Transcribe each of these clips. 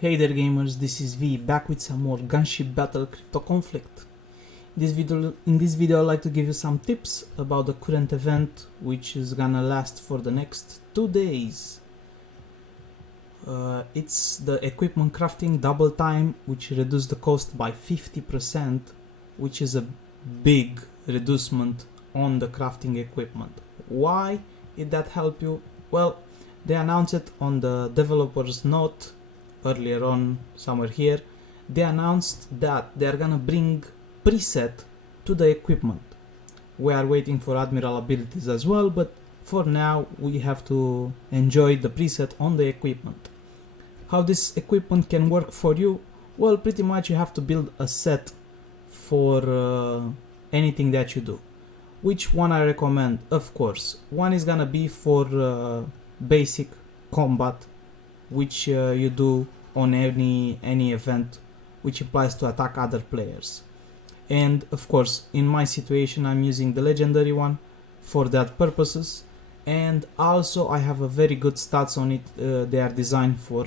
Hey there gamers, this is V, back with some more Gunship Battle Crypto Conflict. In this video I'd like to give you some tips about the current event, which is gonna last for the next 2 days. It's the equipment crafting double time, which reduced the cost by 50%, which is a big reducement on the crafting equipment. Why did that help you? Well, they announced it on the developer's note earlier on, somewhere here. They announced that they are gonna bring preset to the equipment. We are waiting for Admiral abilities as well, but for now we have to enjoy the preset on the equipment. How this equipment can work for you? Well, pretty much you have to build a set for anything that you do. Which one I recommend? Of course, one is gonna be for basic combat, which you do on any event which implies to attack other players. And of course, in my situation I'm using the legendary one for that purposes, and also I have a very good stats on it. They are designed for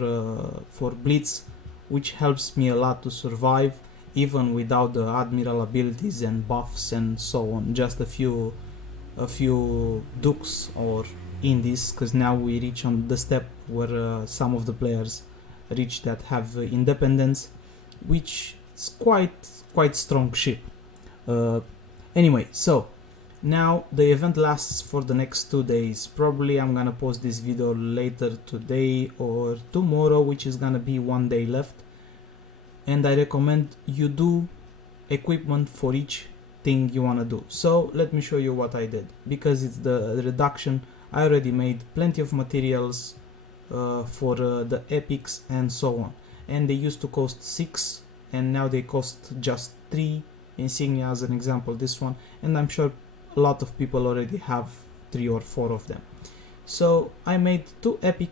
blitz, which helps me a lot to survive even without the admiral abilities and buffs and so on. Just a few dukes or indies, because now we reach on the step where some of the players reach that have independence, which is quite strong ship. Anyway, so now the event lasts for the next 2 days. Probably I'm gonna post this video later today or tomorrow, which is gonna be 1 day left, and I recommend you do equipment for each thing you wanna do. So let me show you what I did. Because it's the reduction, I already made plenty of materials for the epics and so on, and they used to cost 6 and now they cost just 3 insignia, as an example this one, and I'm sure a lot of people already have 3 or 4 of them. So I made two epic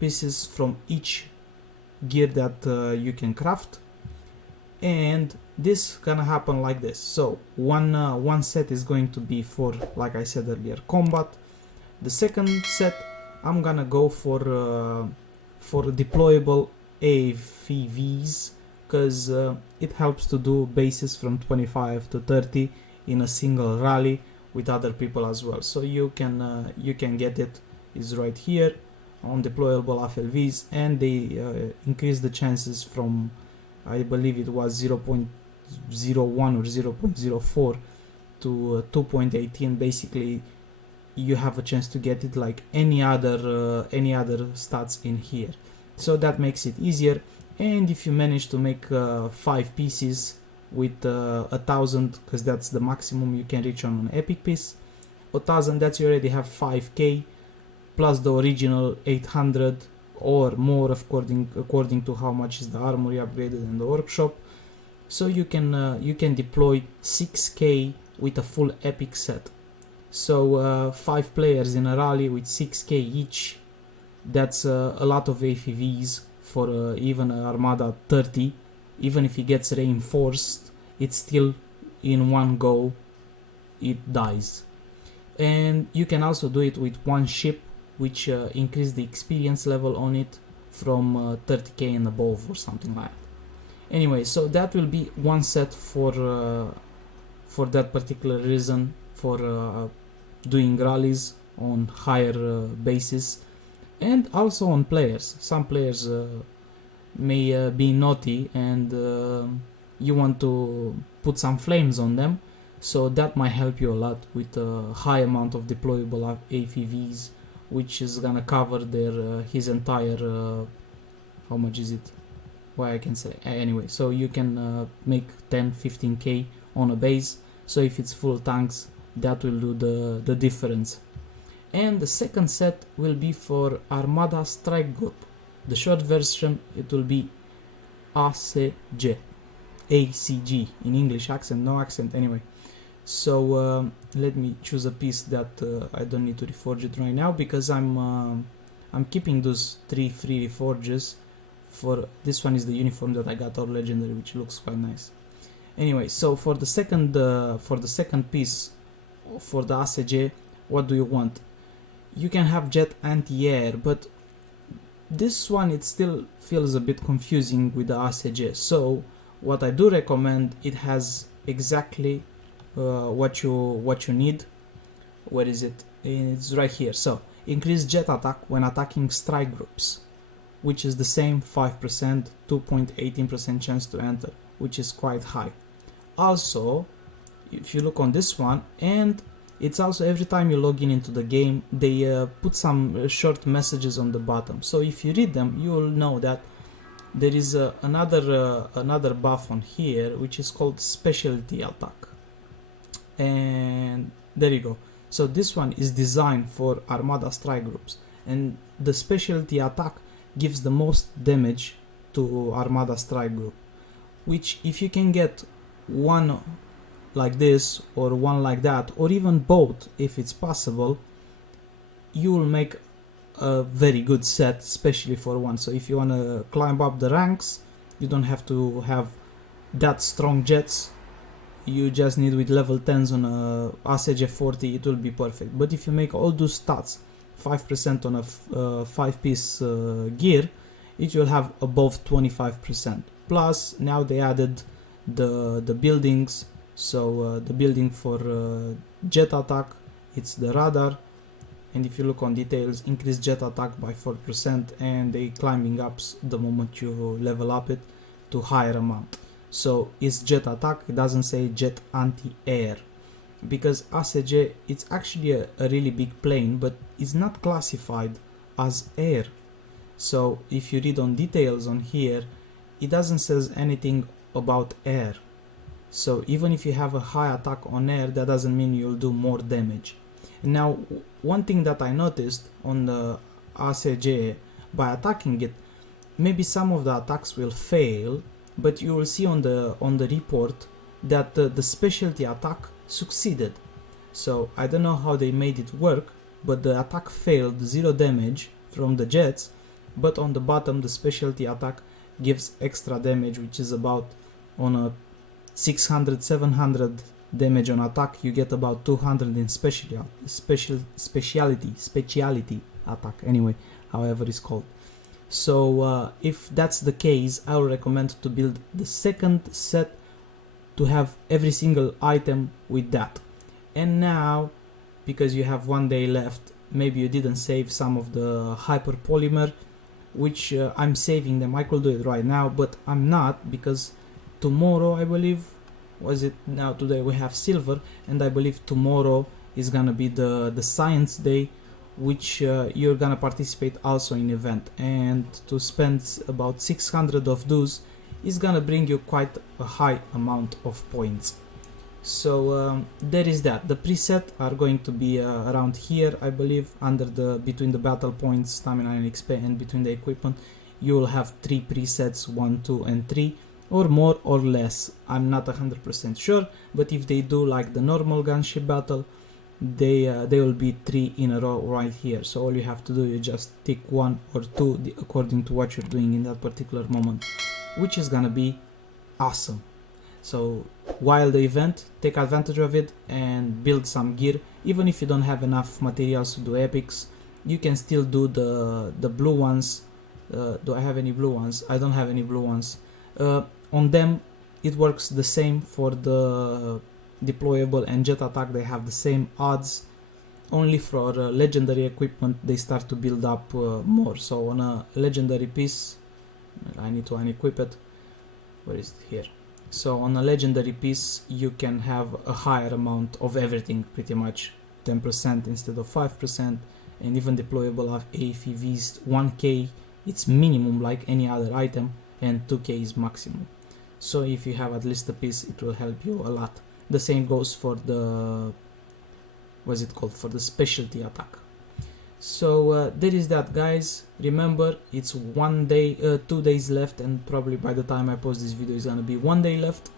pieces from each gear that you can craft, and this gonna happen like this. So one set is going to be for, like I said earlier, combat. The second set I'm gonna go for deployable AVVs, because it helps to do bases from 25 to 30 in a single rally with other people as well. So you can get it, is right here on deployable AFLVs, and they increase the chances from, I believe it was 0.01 or 0.04 to 2.18. Basically you have a chance to get it like any other stats in here, so that makes it easier. And if you manage to make 5 pieces with 1,000, because that's the maximum you can reach on an epic piece, 1,000, that's you already have 5k plus the original 800 or more, according to how much is the armor you upgraded in the workshop. So you can deploy 6k with a full epic set. So 5 players in a rally with 6k each, that's a lot of AVVs for even an Armada 30. Even if he gets reinforced, it's still in one go it dies. And you can also do it with one ship, which increase the experience level on it from 30k and above or something like that. Anyway, so that will be one set for that particular reason, for doing rallies on higher bases, and also on players. Some players may be naughty and you want to put some flames on them, so that might help you a lot with a high amount of deployable AVVs, which is gonna cover his entire how much is it? Well, I can say anyway. So you can make 10-15k on a base, so if it's full tanks, that will do the difference. And the second set will be for Armada Strike Group. The short version, it will be ACG in English, accent, no accent, anyway. So let me choose a piece that I don't need to reforge it right now, because I'm keeping those 3 free reforges. For this one is the uniform that I got, all legendary, which looks quite nice. Anyway, so for the second piece for the ACG, what do you want? You can have jet anti-air, but this one it still feels a bit confusing with the ACG, so what I do recommend, it has exactly what you need. Where is it? It's right here. So increase jet attack when attacking strike groups, which is the same 5%, 2.18% chance to enter, which is quite high. Also, if you look on this one, and it's also every time you log in into the game, they put some short messages on the bottom. So if you read them, you will know that there is another buff on here, which is called specialty attack. And there you go. So this one is designed for Armada strike groups, and the specialty attack gives the most damage to Armada strike group, which if you can get one like this or one like that, or even both if it's possible, you will make a very good set, especially for one. So if you want to climb up the ranks, you don't have to have that strong jets, you just need with level 10s on a ACG 40, it will be perfect. But if you make all those stats 5% on a 5-piece gear, it will have above 25%. Plus now they added the buildings, so the building for jet attack, it's the radar, and if you look on details, increase jet attack by 4%, and they climbing up the moment you level up it to higher amount. So it's jet attack, it doesn't say jet anti-air, because ACG it's actually a really big plane, but it's not classified as air. So if you read on details on here, it doesn't says anything about air. So even if you have a high attack on air, that doesn't mean you'll do more damage. And now one thing that I noticed on the ACG, by attacking it, maybe some of the attacks will fail, but you will see on the report that the specialty attack succeeded. So I don't know how they made it work, but the attack failed, 0 damage from the jets, but on the bottom the specialty attack gives extra damage, which is about on a 600-700 damage on attack, you get about 200 in speciality attack, anyway, however it's called. So if that's the case, I would recommend to build the second set to have every single item with that. And now, because you have 1 day left, maybe you didn't save some of the hyperpolymer, which I'm saving them. I could do it right now, but I'm not, because tomorrow, I believe, was it now, today we have silver, and I believe tomorrow is gonna be the science day, which you're gonna participate also in event, and to spend about 600 of those is gonna bring you quite a high amount of points. So there is that. The preset are going to be around here, I believe, under the between the battle points, stamina and XP, and between the equipment you will have 3 presets, 1, 2 and 3, or more or less. I'm not 100% sure, but if they do like the normal gunship battle, they will be 3 in a row right here. So all you have to do is just tick 1 or 2 according to what you're doing in that particular moment, which is gonna be awesome. So while the event, take advantage of it and build some gear. Even if you don't have enough materials to do epics, you can still do the blue ones. Do I have any blue ones? I don't have any blue ones. On them it works the same for the deployable and jet attack, they have the same odds. Only for legendary equipment they start to build up more. So on a legendary piece, I need to unequip it. Where is it? Here. So on a legendary piece you can have a higher amount of everything, pretty much 10% instead of 5%, and even deployable of AFVs 1k, it's minimum like any other item, and 2k is maximum. So if you have at least a piece, it will help you a lot. The same goes for the, what's it called, for the specialty attack. So there is that, guys. Remember, it's 1 day, 2 days left, and probably by the time I post this video is gonna be 1 day left.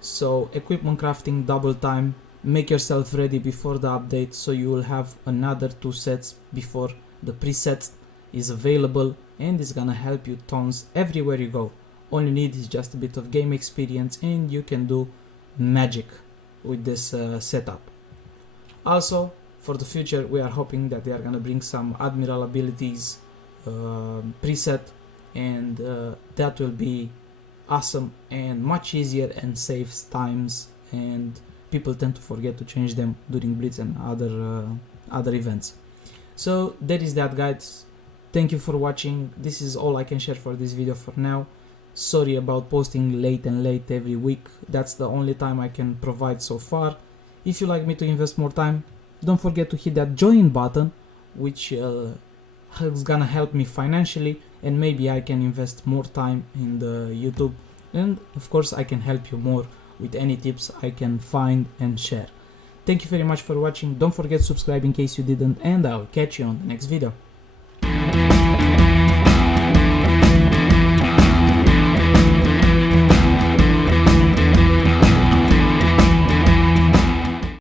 So equipment crafting double time, make yourself ready before the update, so you will have another 2 sets before the preset is available, and it's gonna help you tons everywhere you go. All you need is just a bit of game experience, and you can do magic with this setup. Also, for the future, we are hoping that they are gonna bring some admiral abilities preset, and that will be awesome and much easier and saves times, and people tend to forget to change them during Blitz and other events. So that is that, guys. Thank you for watching. This is all I can share for this video for now. Sorry about posting late every week. That's the only time I can provide so far. If you like me to invest more time, don't forget to hit that join button, which is gonna help me financially, and maybe I can invest more time in the YouTube, and of course I can help you more with any tips I can find and share. Thank you very much for watching. Don't forget to subscribe in case you didn't, and I'll catch you on the next video.